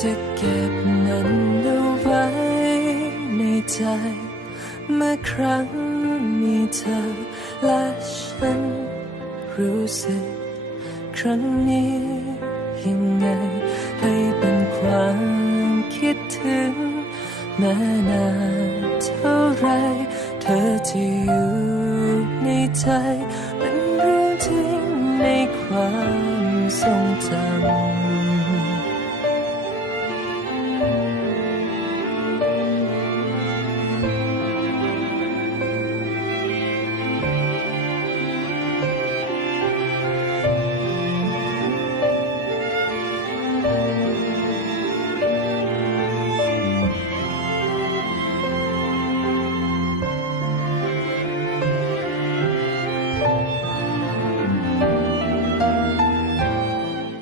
จะเก็บมันเอาไว้ในใจ เมื่อครั้งมีเธอและฉันรู้สึก ครั้งนี้ยังไงให้เป็นความคิดถึง แม้นานเท่าไร เธอจะอยู่ในใจ เป็นเรื่องจริงในความทรงจำ